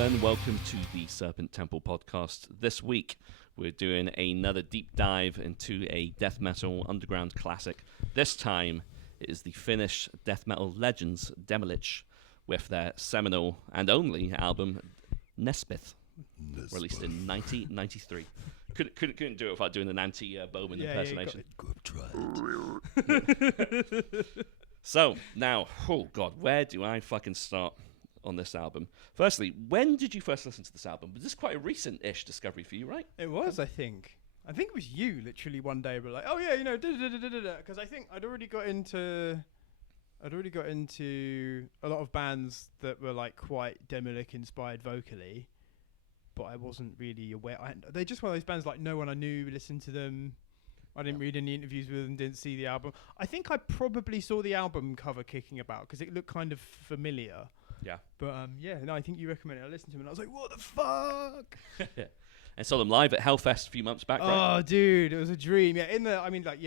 and welcome to the Serpent Temple podcast. This week, we're doing another deep dive into a death metal underground classic. This time, it is the Finnish death metal legends Demilich with their seminal and only album Nespithe, released in 1993. Couldn't do it without doing an anti-Bowman impersonation. Good try. So, now, oh God, where do I fucking start on this album? Firstly, when did you first listen to this album? Was this quite a recent-ish discovery for you, right? It was, I think. I think it was you, literally, one day, but like, oh yeah, you know, because I think I'd already got into a lot of bands that were like quite Demilich inspired vocally, but I wasn't really aware. They're just one of those bands like no one I knew listened to them. I didn't read any interviews with them, didn't see the album. I think I probably saw the album cover kicking about because it looked kind of familiar. Yeah. But I think you recommended it. I listened to them and I was like, what the fuck? And saw them live at Hellfest a few months back, right? Oh, dude, it was a dream. Yeah,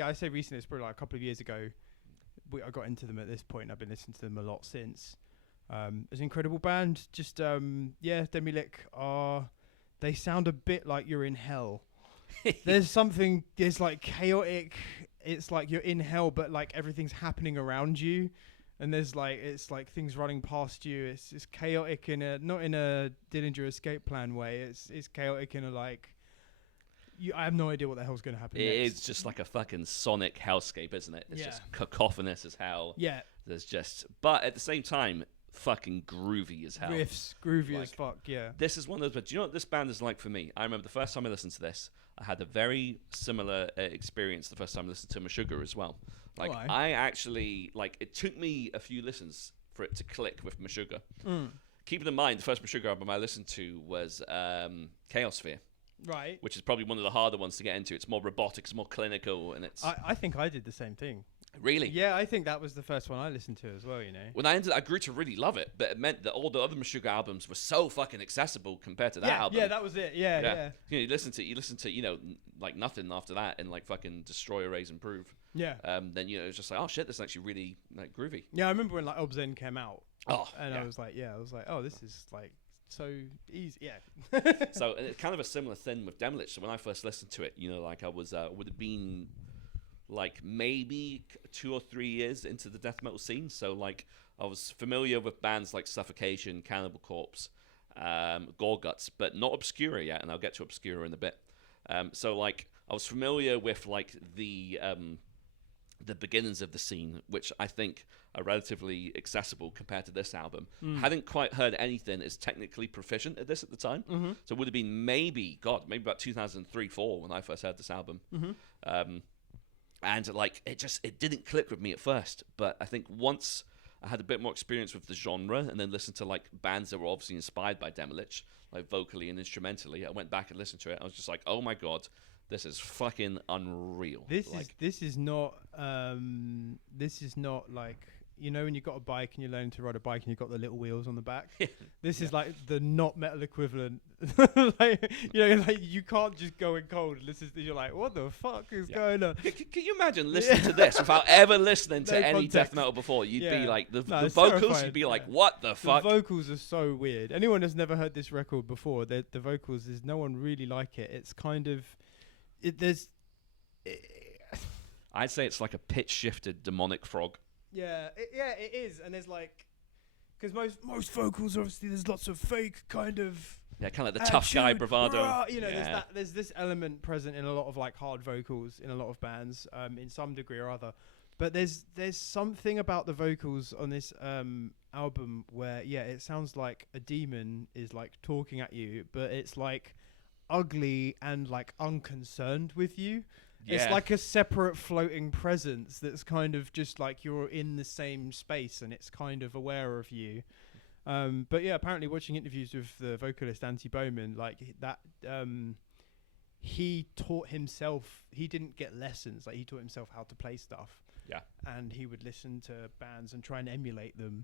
I say recently, it's probably like a couple of years ago. I got into them at this point. I've been listening to them a lot since. It's an incredible band. Just, Demilich they sound a bit like you're in hell. There's like chaotic. It's like you're in hell, but like everything's happening around you. And it's like things running past you. It's chaotic not in a Dillinger Escape Plan way. It's chaotic in a like. I have no idea what the hell's going to happen. It's just like a fucking sonic hellscape, isn't it? It's just cacophonous as hell. Yeah. But at the same time, fucking groovy as hell. Riffs, groovy like, as fuck. Yeah. This is one of those. But do you know what this band is like for me? I remember the first time I listened to this, I had a very similar experience the first time I listened to Meshuggah as well. Like, I actually, like, it took me a few listens for it to click with Meshuggah. Keeping in mind, the first Meshuggah album I listened to was Chaosphere. Right. Which is probably one of the harder ones to get into. It's more robotic, it's more clinical, and it's... I think I did the same thing. Really? Yeah, I think that was the first one I listened to as well, you know. When I grew to really love it, but it meant that all the other Meshuggah albums were so fucking accessible compared to that album. Yeah, that was it. Yeah. You know, you listen to, you know, like nothing after that, and like fucking Destroy, Erase, Improve. Yeah. Then, you know, it's just like, oh shit, this is actually really like groovy. Yeah, I remember when like Obscene came out. Oh, and yeah. I was like, oh, this is like so easy. Yeah. So it's kind of a similar thing with Demilich. So when I first listened to it, you know, like I was would have been like maybe 2 or 3 years into the death metal scene. So like I was familiar with bands like Suffocation, Cannibal Corpse, Gore Guts, but not Obscura yet, and I'll get to Obscura in a bit. So like I was familiar with like the beginnings of the scene, which I think are relatively accessible compared to this album. Hadn't quite heard anything as technically proficient at this at the time. So it would have been maybe about 2003-04 when I first heard this album. And like it didn't click with me at first, but I think once I had a bit more experience with the genre and then listened to like bands that were obviously inspired by Demilich, like vocally and instrumentally, I went back and listened to it. I was just like, oh my God, this is fucking unreal. This is not like, you know, when you've got a bike and you're learning to ride a bike and you've got the little wheels on the back. This is like the not metal equivalent. Like, you know, like you can't just go in cold. You're like, what the fuck is going on? Can you imagine listening to this without ever listening to any death metal before? You'd be like, the vocals, terrifying. You'd be like, what the fuck? The vocals are so weird. Anyone that's never heard this record before, the vocals, there's no one really like it. It's kind of, I'd say it's like a pitch-shifted demonic frog. Yeah, it is, and there's like, because most vocals obviously there's lots of fake kind of. Yeah, kind of like the tough guy bravado. You know, there's this element present in a lot of like hard vocals in a lot of bands, in some degree or other. But there's something about the vocals on this album where it sounds like a demon is like talking at you, but it's like ugly and like unconcerned with you. Yeah. It's like a separate floating presence that's kind of just like you're in the same space and it's kind of aware of you. But yeah, apparently watching interviews with the vocalist Antti Bowman, like that, he taught himself, he didn't get lessons, like he taught himself how to play stuff. Yeah. And he would listen to bands and try and emulate them.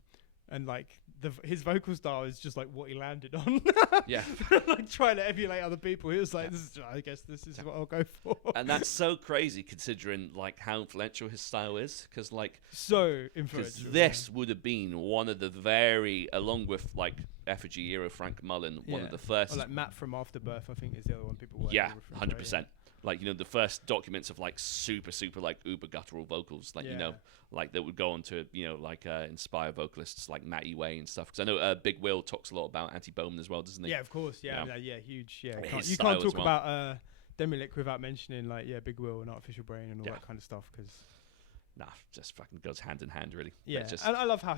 And like his vocal style is just like what he landed on. Yeah. Like trying to emulate other people. He was like, I guess this is what I'll go for. And that's so crazy considering like how influential his style is. Because like so influential. This would have been one of the along with like Effigy era Frank Mullen, one of the first. Or like Matt from Afterbirth, I think is the other one people were. Yeah, 100%. Like, the first documents of like super like uber guttural vocals, like like that would go on to inspire vocalists like Matty Way and stuff. Because I know Big Will talks a lot about Antti Bowman as well, doesn't he? Yeah, of course. Yeah, huge. Yeah, His you style can't as talk well. about Demilich without mentioning Big Will and Artificial Brain and all that kind of stuff. Because just fucking goes hand in hand, really. Yeah, and I love how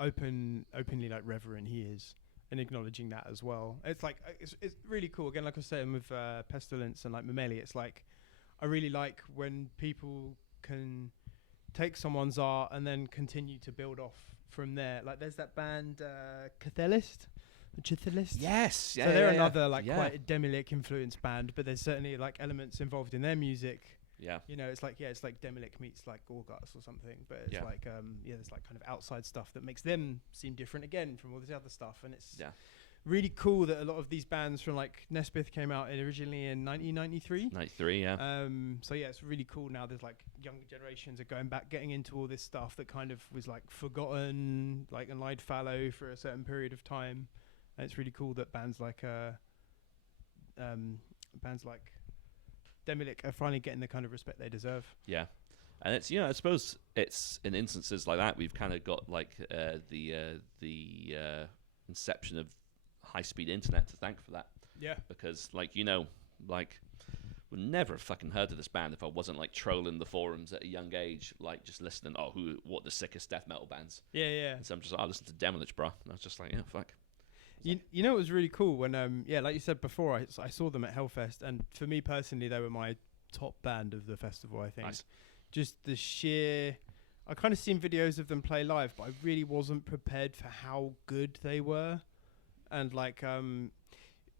openly like reverent he is. And acknowledging that as well. It's like it's really cool. Again, like I was saying with Pestilence and like Mameli, it's like I really like when people can take someone's art and then continue to build off from there. Like there's that band Chithelist. Yes, so they're another quite a Demilich influenced band, but there's certainly like elements involved in their music. Yeah, it's like Demilich meets like Gorguts or something, but it's like there's like kind of outside stuff that makes them seem different again from all this other stuff, and it's really cool that a lot of these bands from like Nespithe came out originally in 1993. 93, yeah. So it's really cool now. There's like younger generations are going back, getting into all this stuff that kind of was like forgotten, like and lied fallow for a certain period of time, and it's really cool that bands like Demilich are finally getting the kind of respect they deserve. Yeah, and it's I suppose it's in instances like that we've kind of got like the inception of high-speed internet to thank for that. Yeah, because like would never have fucking heard of this band if I wasn't like trolling the forums at a young age, like just listening. What the sickest death metal bands? Yeah. And so I'm just I listened to Demilich, bro. And I was just like, yeah, fuck. You know, it was really cool when like you said before, I saw them at Hellfest, and for me personally, they were my top band of the festival. I think just the sheer. I kind of seen videos of them play live, but I really wasn't prepared for how good they were, and like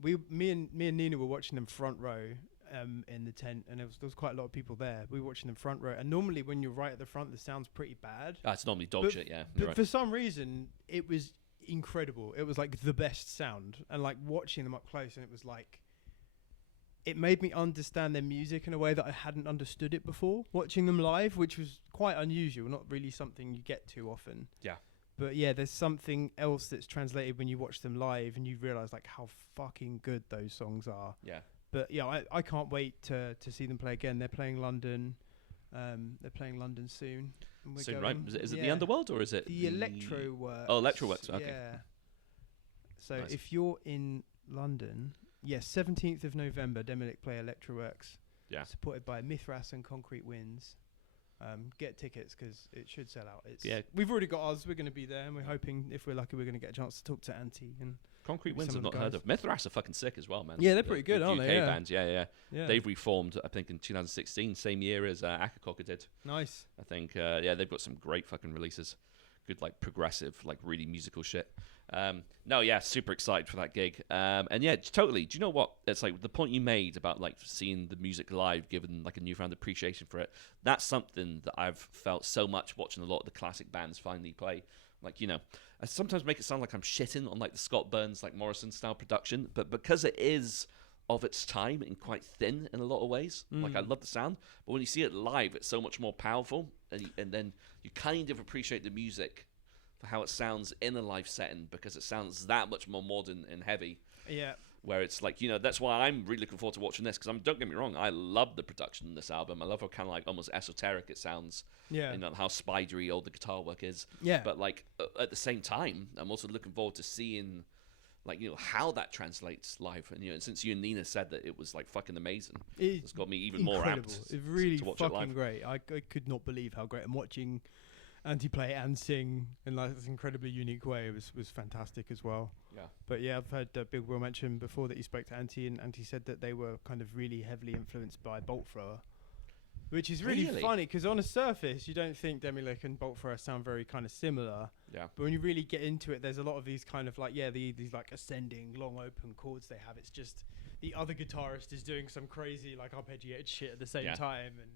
me and Nina were watching them front row in the tent, and there was quite a lot of people there. We were watching them front row, and normally when you're right at the front, the sound's pretty bad. It's normally dog shit, yeah. But for some reason, it was incredible. It was like the best sound, and like watching them up close, and it was like it made me understand their music in a way that I hadn't understood it before watching them live, which was quite unusual, not really something you get too often. But there's something else that's translated when you watch them live and you realize like how fucking good those songs are. But I can't wait to see them play again. They're playing London soon. Soon, right? Is it the Underworld or is it the Electroworks? Oh, Electroworks. Okay. Yeah. So Nice. if you're in London, 17th of November, Demilich play Electroworks. Yeah. Supported by Mithras and Concrete Winds. Get tickets because it should sell out. Yeah. We've already got ours. We're going to be there, and we're hoping, if we're lucky, we're going to get a chance to talk to Antti and Concrete Winds I've not heard of. Mithras are fucking sick as well, man. Yeah, they're pretty good, aren't they? UK bands, yeah. They've reformed, I think, in 2016, same year as Akakoka did. Nice. I think, they've got some great fucking releases. Good, like, progressive, like, really musical shit. Super excited for that gig. And yeah, totally. Do you know what? It's like the point you made about, like, seeing the music live, given, like, a newfound appreciation for it. That's something that I've felt so much watching a lot of the classic bands finally play. Like, I sometimes make it sound like I'm shitting on like the Scott Burns, like Morrison style production, but because it is of its time and quite thin in a lot of ways, like I love the sound, but when you see it live, it's so much more powerful, and then you kind of appreciate the music for how it sounds in a live setting because it sounds that much more modern and heavy. Yeah. Where it's like, that's why I'm really looking forward to watching this because don't get me wrong, I love the production in this album. I love how kind of like almost esoteric it sounds. Yeah. And how spidery all the guitar work is. Yeah. But like at the same time, I'm also looking forward to seeing like, how that translates live. And, and since you and Nina said that it was like fucking amazing, it's got me even more amped. It's really to watch fucking it live. great. I could not believe how great I'm watching Antti play and sing in like this incredibly unique way. It was fantastic as well. Yeah. But I've heard Big Will mention before that he spoke to Antti, and Antti said that they were kind of really heavily influenced by Bolt Thrower, which is really funny because on a surface you don't think Demilich and Bolt Thrower sound very kind of similar. Yeah. But when you really get into it, there's a lot of these kind of like these like ascending long open chords they have. It's just the other guitarist is doing some crazy like arpeggiated shit at the same time, and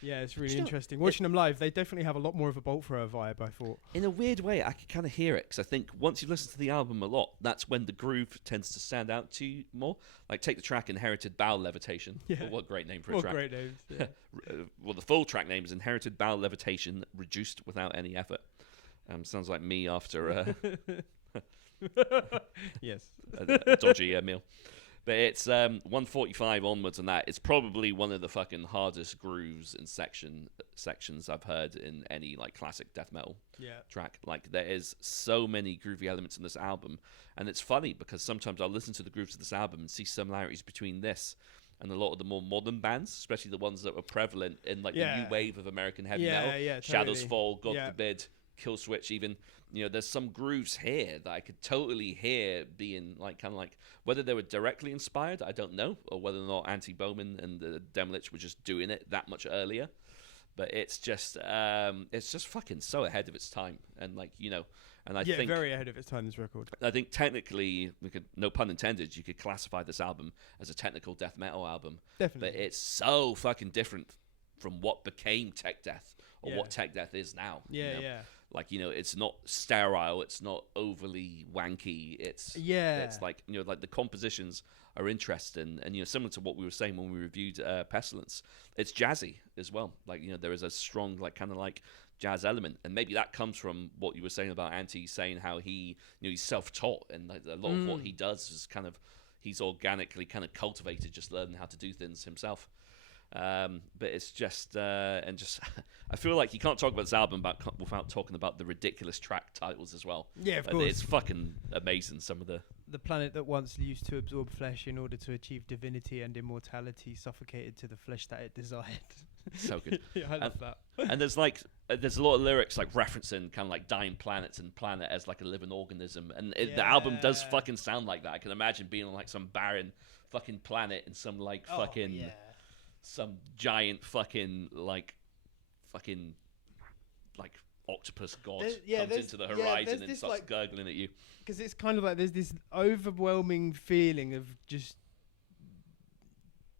it's really interesting. Watching them live, they definitely have a lot more of a Bolt Thrower vibe, I thought. In a weird way, I could kind of hear it, because I think once you listen to the album a lot, that's when the groove tends to stand out to you more. Like, take the track Inherited Bowel Levitation. Yeah. Well, what a great name for a track. What great names. Yeah. Well, the full track name is Inherited Bowel Levitation, Reduced Without Any Effort. Sounds like me after Yes. a dodgy meal. But it's 145 onwards, and that it's probably one of the fucking hardest grooves and sections I've heard in any like classic death metal track. Like there is so many groovy elements in this album, and it's funny because sometimes I'll listen to the grooves of this album and see similarities between this and a lot of the more modern bands, especially the ones that were prevalent in like the new wave of American heavy metal. Yeah, Shadows totally. Fall, God Forbid, Killswitch, even. You know, there's some grooves here that I could totally hear being like kind of like whether they were directly inspired, I don't know, or whether or not Anti Bowman and the Demilich were just doing it that much earlier. But it's just fucking so ahead of its time, and like you know, and I think very ahead of its time. This record. I think technically, no pun intended, you could classify this album as a technical death metal album. Definitely. But it's so fucking different from what became tech death or what tech death is now. Yeah, you know? yeah. Like, you know, it's not sterile, it's not overly wanky, it's like, you know, like the compositions are interesting, and, you know, similar to what we were saying when we reviewed Pestilence, it's jazzy as well. Like, you know, there is a strong, like, kind of like jazz element, and maybe that comes from what you were saying about Anti, saying how he, you know, he's self-taught, and like, a lot of what he does is kind of, he's organically kind of cultivated, just learning how to do things himself. But it's just and just I feel like you can't talk about this album without talking about the ridiculous track titles as well. Yeah, of course. It's fucking amazing. Some of the planet that once used to absorb flesh in order to achieve divinity and immortality suffocated to the flesh that it desired. So good. Yeah, I love that. And there's a lot of lyrics like referencing kind of like dying planets and planet as like a living organism, and the album does fucking sound like that. I can imagine being on like some barren fucking planet and some like some giant fucking like octopus god comes into the horizon and starts gurgling at you. Because it's kind of like there's this overwhelming feeling of just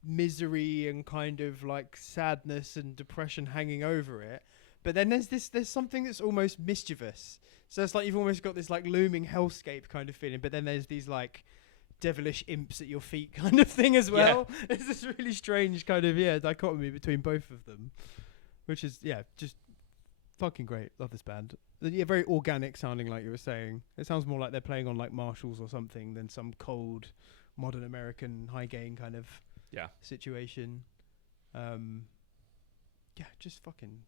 misery and kind of like sadness and depression hanging over it. But then there's something that's almost mischievous. So it's like you've almost got this like looming hellscape kind of feeling. But then there's these like devilish imps at your feet kind of thing as well. It's this really strange kind of dichotomy between both of them, which is just fucking great. Love this band. Very organic sounding, like you were saying. It sounds more like they're playing on like Marshalls or something than some cold modern American high gain kind of situation. Just fucking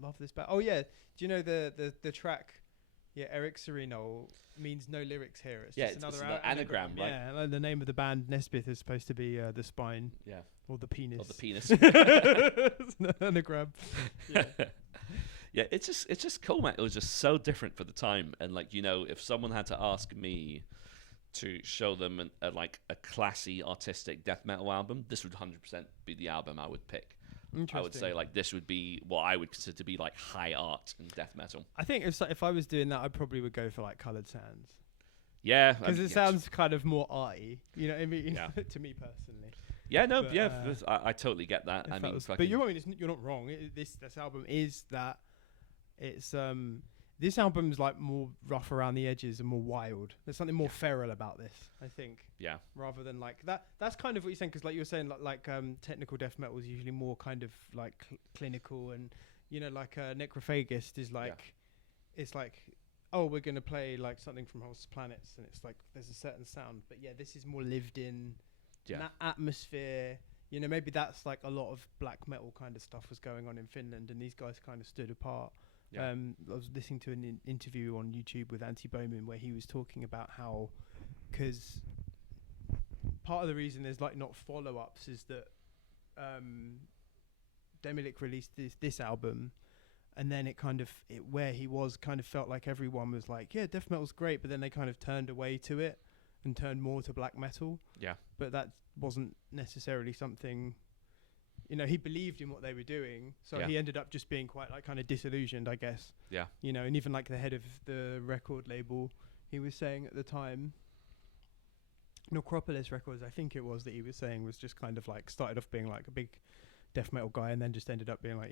love this band. Oh yeah, do you know the track? Yeah, Eric Sereno means no lyrics here. It's just another anagram, right? Yeah, the name of the band Nespithe is supposed to be the spine. Yeah. Or the penis. Or the penis. It's an anagram. Yeah. Yeah, it's just cool, man. It was just so different for the time, and like, you know, if someone had to ask me to show them a classy artistic death metal album, this would 100% be the album I would pick. I would say like this would be what I would consider to be like high art in death metal. I think if I was doing that, I probably would go for like Coloured Sands. Yeah, because it sounds kind of more arty. You know what I mean? Yeah. To me personally. Yeah, no, I totally get that. I mean, but you're not wrong. This album is that. It's this album's like more rough around the edges and more wild. There's something more feral about this, I think. Yeah. Rather than like that. That's kind of what you're saying, because like you were saying, like technical death metal is usually more kind of like clinical, and you know, like Necrophagist is like, it's like, oh, we're gonna play like something from Host Planets, and it's like there's a certain sound, but yeah, this is more lived in. That atmosphere. You know, maybe that's like a lot of black metal kind of stuff was going on in Finland, and these guys kind of stood apart. Yeah. I was listening to an interview on YouTube with Anti Bowman where he was talking about how, because part of the reason there's like not follow-ups is that Demilich released this album, and then it kind of where he was kind of felt like everyone was like, yeah, death metal's great, but then they kind of turned away to it and turned more to black metal. Yeah. But that wasn't necessarily something. You know, he believed in what they were doing, so he ended up just being quite like kind of disillusioned, I guess. Yeah. You know, and even like the head of the record label, he was saying at the time, Necropolis Records, I think it was, that he was saying was just kind of like started off being like a big death metal guy, and then just ended up being like,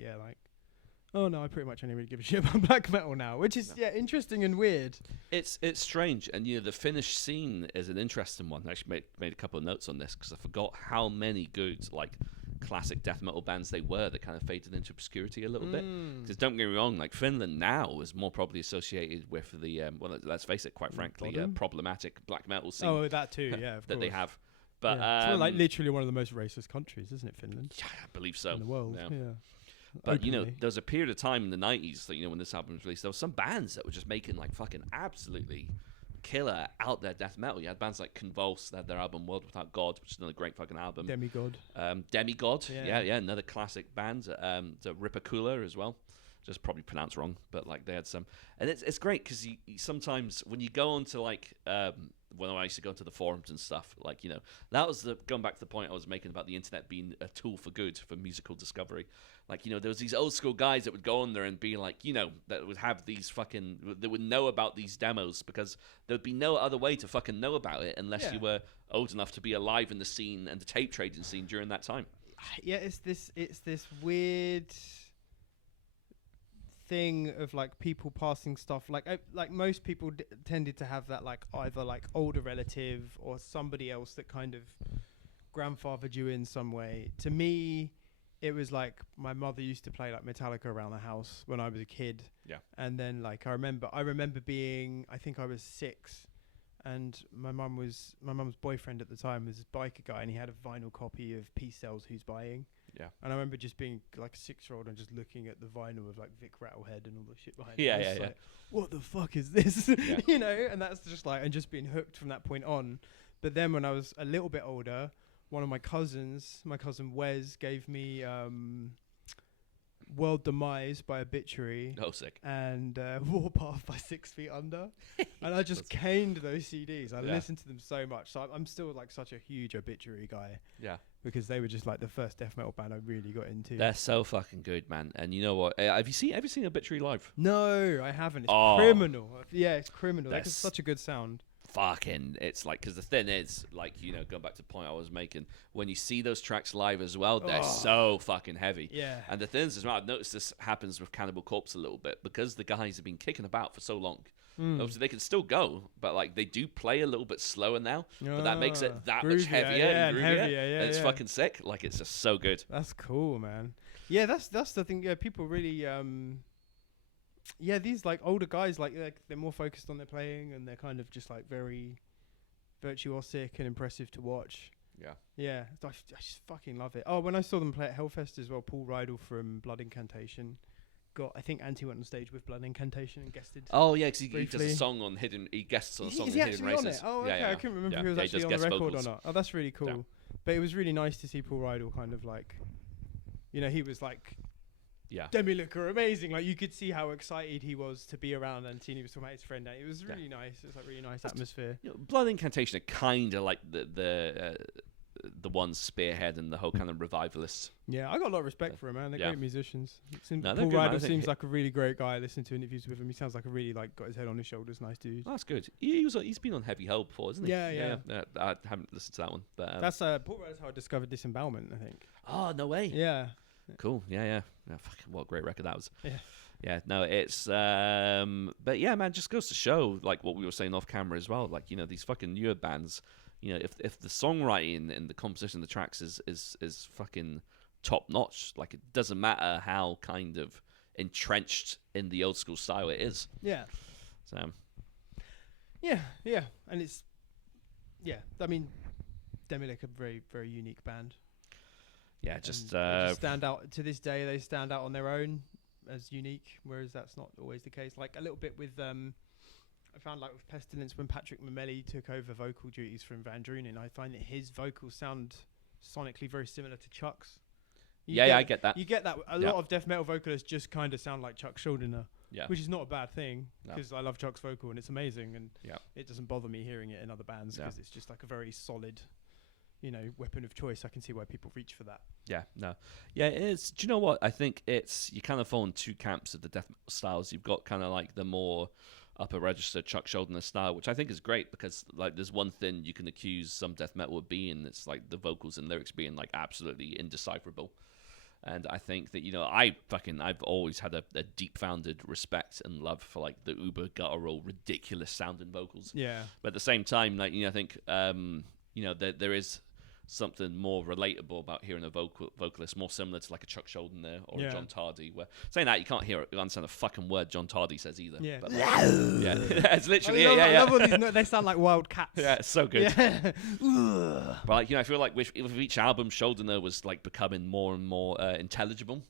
oh no, I pretty much only really give a shit about black metal now, which is interesting and weird. It's strange, and you know, the Finnish scene is an interesting one. I actually made a couple of notes on this because I forgot how many good like classic death metal bands they were that kind of faded into obscurity a little bit. Because don't get me wrong, like Finland now is more probably associated with the well, let's face it, quite frankly, problematic black metal scene. Oh, that too, yeah, of that course. they have. But it's like literally one of the most racist countries, isn't it, Finland? Yeah, I believe so. In the world, yeah. But Openly. you know, there was a period of time in the 90s that, you know, when this album was released, there were some bands that were just making like fucking absolutely killer out there death metal. You had bands like Convulse, they had their album World Without God, which is another great fucking album. Demigod, yeah, another classic band. The Ripakula as well, just probably pronounced wrong, but like they had some, and it's great because you sometimes when you go on to like when I used to go into the forums and stuff, like, you know, that was going back to the point I was making about the internet being a tool for good for musical discovery. Like, you know, there was these old school guys that would go on there and be like, you know, that would have these that would know about these demos because there would be no other way to fucking know about it unless you were old enough to be alive in the scene and the tape trading scene during that time. Yeah, it's this weird thing of like people passing stuff, like most people tended to have that, like either like older relative or somebody else that kind of grandfathered you in some way. To me, it was like my mother used to play like Metallica around the house when I was a kid. Yeah. And then like I remember being, I think I was 6, and my mum's boyfriend at the time was this biker guy, and he had a vinyl copy of Peace Sells Who's Buying. Yeah. And I remember just being like a 6-year-old and just looking at the vinyl of like Vic Rattlehead and all the shit behind it. Yeah. Like, what the fuck is this? You know, and that's just like, and just being hooked from that point on. But then when I was a little bit older, one of my cousin Wes, gave me World Demise by Obituary. Oh, sick. And Warpath by 6 Feet Under. And I just caned those CDs. I listened to them so much. So I'm still like such a huge Obituary guy. Yeah. Because they were just like the first death metal band I really got into. They're so fucking good, man. And you know what? Have you seen Obituary live? No, I haven't. It's criminal. Yeah, it's criminal. That's such a good sound. Fucking, it's like, because the thing is, like, you know, going back to the point I was making, when you see those tracks live as well, they're so fucking heavy. Yeah. And the thing is, as well, I've noticed this happens with Cannibal Corpse a little bit, because the guys have been kicking about for so long. Obviously, they can still go, but like they do play a little bit slower now. But that makes it that much heavier and groovier. And it's fucking sick. Like, it's just so good. That's cool, man. Yeah, that's the thing. Yeah, people really. These like older guys, like they're more focused on their playing, and they're kind of just like very virtuosic and impressive to watch. Yeah, I just fucking love it. Oh, when I saw them play at Hellfest as well, Paul Rydell from Blood Incantation. I think Anti went on stage with Blood Incantation and guested. Oh yeah, because he does a song on Hidden. He guests on a song on Hidden Races. Oh, okay. I couldn't remember if he was actually on the record vocals. Or not. Oh, that's really cool. Yeah. But it was really nice to see Paul Rydell kind of like, you know, he was like, Demilich are amazing. Like you could see how excited he was to be around, and seeing he was talking about his friend. It was really nice. It was like really nice atmosphere. You know, Blood Incantation are kind of like the one spearheading the whole kind of revivalist. Yeah, I got a lot of respect for him, man. They're great musicians. Paul good, Rydell seems like a really great guy. I listened to interviews with him. He sounds like a really like got his head on his shoulders. Nice dude. Oh, that's good. He's been on Heavy Hell before, isn't he? Yeah. I haven't listened to that one, but that's Paul Rydell's how I discovered Disembowelment, I think. Oh, no way. Yeah. Cool. Yeah. Fucking what a great record that was. Yeah. Yeah. No, it's but yeah, man, just goes to show like what we were saying off camera as well. Like, you know, these fucking newer bands. You know, if the songwriting and the composition of the tracks is fucking top notch, like it doesn't matter how kind of entrenched in the old school style it is. Yeah. So. Yeah, and it's I mean, Demilich, a very very unique band. Yeah, just stand out to this day. They stand out on their own as unique, whereas that's not always the case. Like a little bit with I found like with Pestilence, when Patrick Mameli took over vocal duties from Van Drunen, I find that his vocals sound sonically very similar to Chuck's. I get that. You get that. A lot of death metal vocalists just kind of sound like Chuck Schuldiner, which is not a bad thing, because I love Chuck's vocal and it's amazing, and it doesn't bother me hearing it in other bands because it's just like a very solid, you know, weapon of choice. I can see why people reach for that. Yeah, it is. Do you know what? I think you kind of fall in two camps of the death metal styles. You've got kind of like the more upper register Chuck Schuldiner style, which I think is great, because like there's one thing you can accuse some death metal of being, it's like the vocals and lyrics being like absolutely indecipherable. And I think that, you know, I've always had a deep founded respect and love for like the uber guttural, ridiculous sounding vocals. Yeah. But at the same time, like, you know, I think you know, there is something more relatable about hearing a vocalist more similar to like a Chuck Schuldiner there or a John Tardy. Where saying that, you can't understand a fucking word John Tardy says either. Yeah, but, yeah, it's literally I love all these. They sound like wild cats. Yeah, it's so good. Yeah. But like, I feel like with each album, Schuldiner was like becoming more and more intelligible.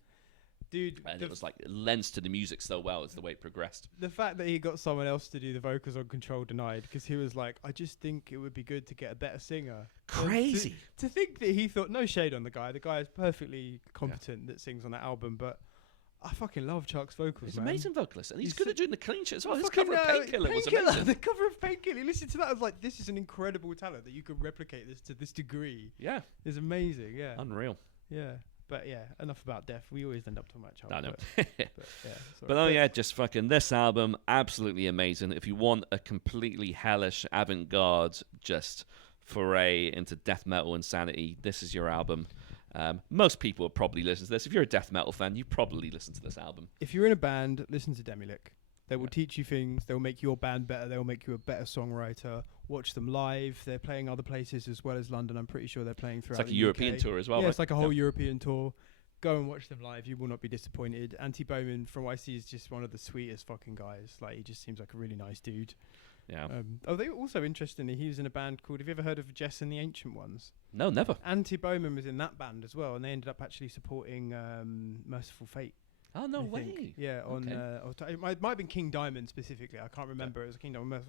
Dude, and it was like it lends to the music so well as the way it progressed. The fact that he got someone else to do the vocals on Control Denied, because he was like, I just think it would be good to get a better singer. Crazy. To think that he thought, no shade on the guy. The guy is perfectly competent that sings on that album, but I fucking love Chuck's vocals. He's man. an amazing vocalist, and he's good at doing the clean shit as well. His Fucking, cover of Painkiller was amazing. The cover of Painkiller, listen to that. I was like, this is an incredible talent that you could replicate this to this degree. Yeah. It's amazing, yeah. Unreal. Yeah. But yeah, enough about Death. We always end up talking about Chuck. I know. But yeah, just fucking this album, absolutely amazing. If you want a completely hellish avant-garde, just foray into death metal insanity, this is your album. Most people will probably listen to this. If you're a death metal fan, you probably listen to this album. If you're in a band, listen to Demilich. They will teach you things. They will make your band better. They will make you a better songwriter. Watch them live. They're playing other places as well as London. I'm pretty sure they're playing throughout. It's like a European tour as well. Yeah, right? it's like a whole European tour. Go and watch them live. You will not be disappointed. Antti Bowman, from what I see, is just one of the sweetest fucking guys. Like, he just seems like a really nice dude. Yeah. They also, interestingly, he was in a band called, have you ever heard of Jess and the Ancient Ones? No, never. Antti Bowman was in that band as well, and they ended up actually supporting Merciful Fate. Oh, no I way. think. Yeah, it might have been King Diamond specifically. I can't remember. It was King Diamond,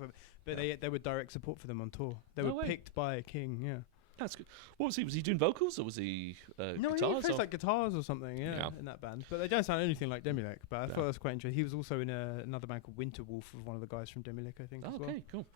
but they were direct support for them on tour. They were picked by King. Yeah, that's good. What was he? Was he doing vocals or was he no, guitars? he plays like guitars or something. Yeah, in that band. But they don't sound anything like Demilich. But I thought that was quite interesting. He was also in another band called Winter Wolf with one of the guys from Demilich, I think. Oh, as well. Okay, cool.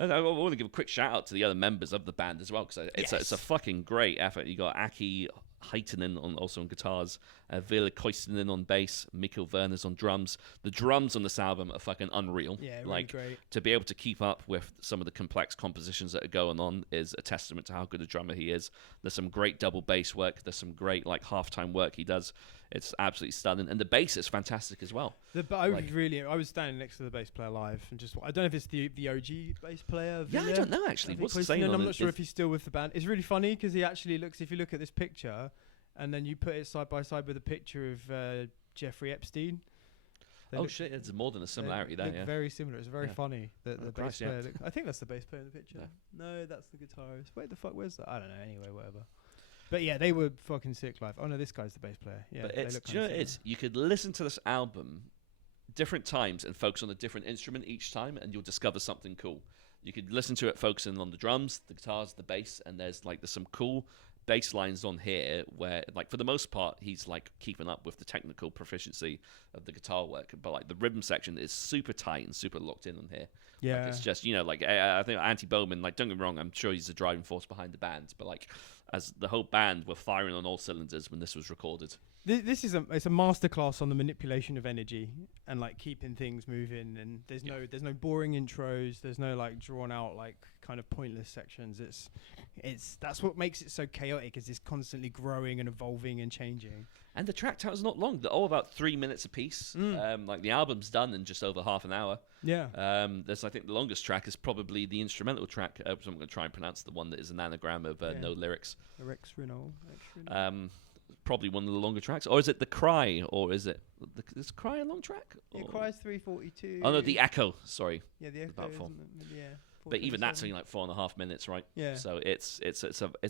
Yeah. I want to give a quick shout out to the other members of the band as well, because it's a fucking great effort. You got Aki Heitinen also on guitars, Ville Koistinen on bass, Mikkel Werner's on drums. The drums on this album are fucking unreal. Yeah, really like great. To be able to keep up with some of the complex compositions that are going on is a testament to how good a drummer he is. There's some great double bass work. There's some great like halftime work he does. It's absolutely stunning, and the bass is fantastic as well. I was standing next to the bass player live, and just I don't know if it's the OG bass player. Yeah, I don't know actually. What's the saying? I'm not sure if he's still with the band. It's really funny because he actually looks. If you look at this picture, and then you put it side by side with a picture of Jeffrey Epstein. Shit! It's more than a similarity there. Yeah, very similar. It's very funny that the bass player. Yeah. I think that's the bass player in the picture. No, that's the guitarist. Wait, the fuck, where's that? I don't know. Anyway, whatever. But yeah, they were fucking sick live. Oh no, this guy's the bass player. Yeah, but you could listen to this album different times and focus on a different instrument each time, and you'll discover something cool. You could listen to it focusing on the drums, the guitars, the bass, and there's some cool bass lines on here where, like, for the most part, he's like keeping up with the technical proficiency of the guitar work, but like the rhythm section is super tight and super locked in on here. Yeah, like, it's just I think Antti Bowman, like, don't get me wrong, I'm sure he's the driving force behind the band, but like as the whole band were firing on all cylinders when this was recorded. This is it's a masterclass on the manipulation of energy and like keeping things moving, and there's no boring intros, there's no like drawn out like kind of pointless sections. It's that's what makes it so chaotic, is it's constantly growing and evolving and changing. And the track title's not long. They're all about 3 minutes apiece. Like the album's done in just over half an hour. Yeah. There's, I think, the longest track is probably the instrumental track. So I'm going to try and pronounce the one that is an anagram of no lyrics. Lyrics, Renault. Probably one of the longer tracks. Or is it The Cry? Or is it... Is Cry a long track? Yeah, Cry's 3:42. Oh, no, The Echo. Sorry. Yeah, The Echo. About 4. Yeah. But even that's only like 4.5 minutes, right? Yeah. So it's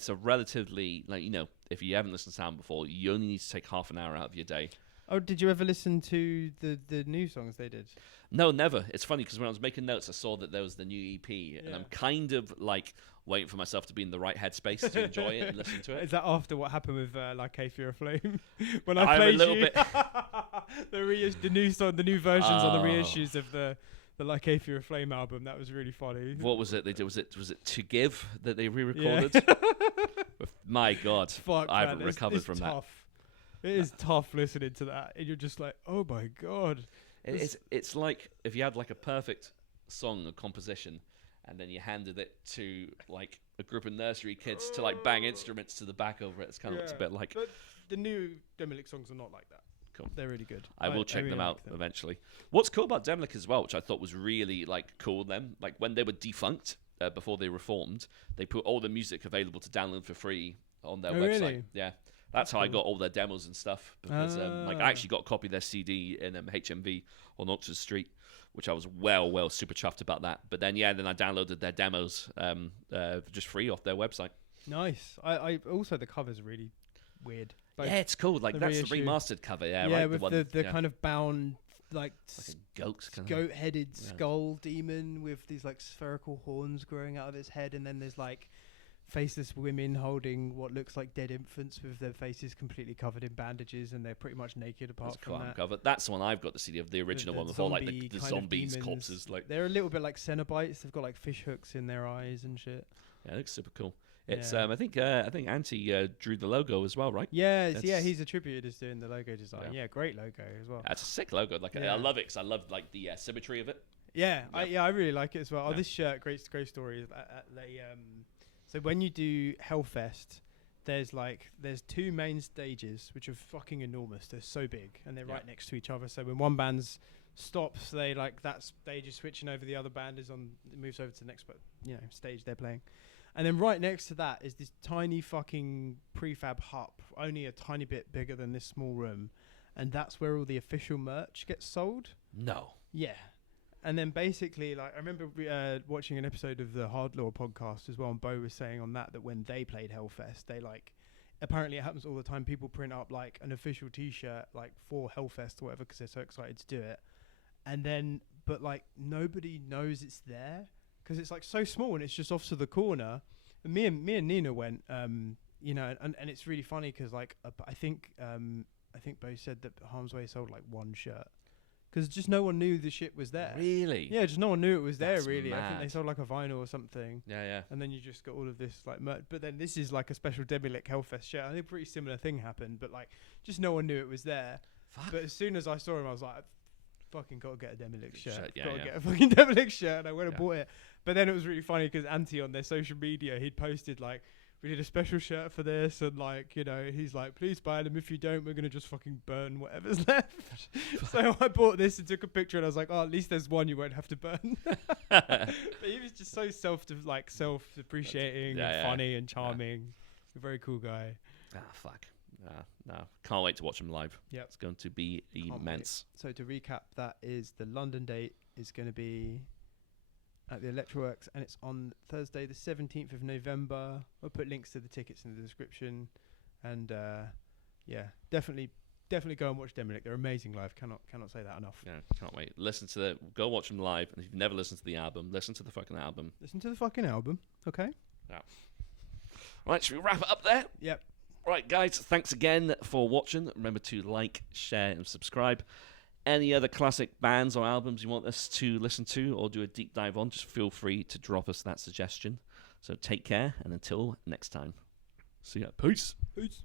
a relatively, like, if you haven't listened to sound before, you only need to take half an hour out of your day. Oh, did you ever listen to the new songs they did? No, never. It's funny because when I was making notes, I saw that there was the new EP, and I'm kind of like waiting for myself to be in the right headspace to enjoy it and listen to it. Is that after what happened with Like a Fear of Flame? When I'm played a little bit the new song, the new versions on the reissues of the Like a Fear of Flame album. That was really funny. What was it they did? Was it To Give that they re-recorded? Yeah. My God, I haven't it's recovered from tough. It is tough listening to that, and you're just like, oh my God. It's like if you had like a perfect song or composition, and then you handed it to like a group of nursery kids to like bang instruments to the back over it. It's kind of looks a bit like. But the new Demilich songs are not like that. Cool. They're really good. I will check them out eventually. What's cool about Demilich as well, which I thought was really like cool, them like when they were defunct, before they reformed, they put all the music available to download for free on their Oh, website. really? Yeah, that's how I cool. got all their demos and stuff. Because like I actually got a copy of their CD in HMV on Oxford Street, which I was well super chuffed about that. But then then I downloaded their demos just free off their website. Nice. I also the cover's really weird. Yeah, it's cool. Like the that's the reissue. remastered cover. Yeah, Yeah, right. with one, the kind of bound like like a goat kind of. goat-headed skull demon with these like spherical horns growing out of his head, and then there's like faceless women holding what looks like dead infants with their faces completely covered in bandages, and they're pretty much naked apart That's from cool that. cover. That's the one I've got the CD of, the original one with all like the kind of zombies, demons. corpses. Like They're a little bit like Cenobites. They've got like fish hooks in their eyes and shit. yeah, it looks super cool. It's Yeah. I think Antti drew the logo as well, right? Yeah, That's- he's attributed as doing the logo design. Yeah. Yeah, great logo as well. That's a sick logo. Like Yeah. I love it because I love like the symmetry of it. Yeah, Yeah. I really like it as well. Oh, Yeah. this shirt, great story. So when you do Hellfest, there's two main stages which are fucking enormous. They're so big and they're Yeah. right next to each other. So when one band's stops, they like that stage is switching over. The other band is on, it moves over to the next stage they're playing. And then right next to that is this tiny fucking prefab hut, only a tiny bit bigger than this small room, and that's where all the official merch gets sold. No. Yeah. And then basically, like, I remember watching an episode of the Hard Law podcast as well, and Bo was saying on that when they played Hellfest, they like, apparently it happens all the time, people print up like an official t-shirt like for Hellfest or whatever because they're so excited to do it. And then, but like nobody knows it's there because it's like so small and it's just off to the corner. And me and Nina went, you know, and it's really funny because like I think Bo said that Harm's Way sold like one shirt. Because just no one knew the shit was there. Really? Yeah, just no one knew it was there, That's really. I think they mad. sold like a vinyl or something. Yeah. And then you just got all of this like merch. But then this is like a special Demilich Hellfest shirt. I think a pretty similar thing happened, but like just no one knew it was there. Fuck. But as soon as I saw him, I was like, I've fucking got to get a Demilich shirt. Yeah, Got to yeah. get a fucking Demilich shirt. And I went and Yeah. bought it. But then it was really funny because Antti on their social media, he'd posted like, we did a special shirt for this, and like, you know, he's like, please buy them. If you don't, we're gonna just fucking burn whatever's left. So I bought this and took a picture, and I was like, oh, at least there's one you won't have to burn. But he was just so self-depreciating Yeah, and yeah. funny and charming. A very cool guy. Fuck. No. Can't wait to watch them live. Yep. It's going to be wait. immense. So to recap, that is the London date is going to be at the Electroworks, and it's on Thursday the 17th of November. I'll put links to the tickets in the description, and yeah, definitely go and watch Demilich. They're amazing live. Cannot say that enough. Yeah, can't wait. Go watch them live. And if you've never listened to the album, listen to the fucking album. Listen to the fucking album, okay? Right, should we wrap it up there? Yep. Right, guys, thanks again for watching. Remember to like, share, and subscribe. Any other classic bands or albums you want us to listen to or do a deep dive on, just feel free to drop us that suggestion. So take care, and until next time. See ya. Peace. Peace.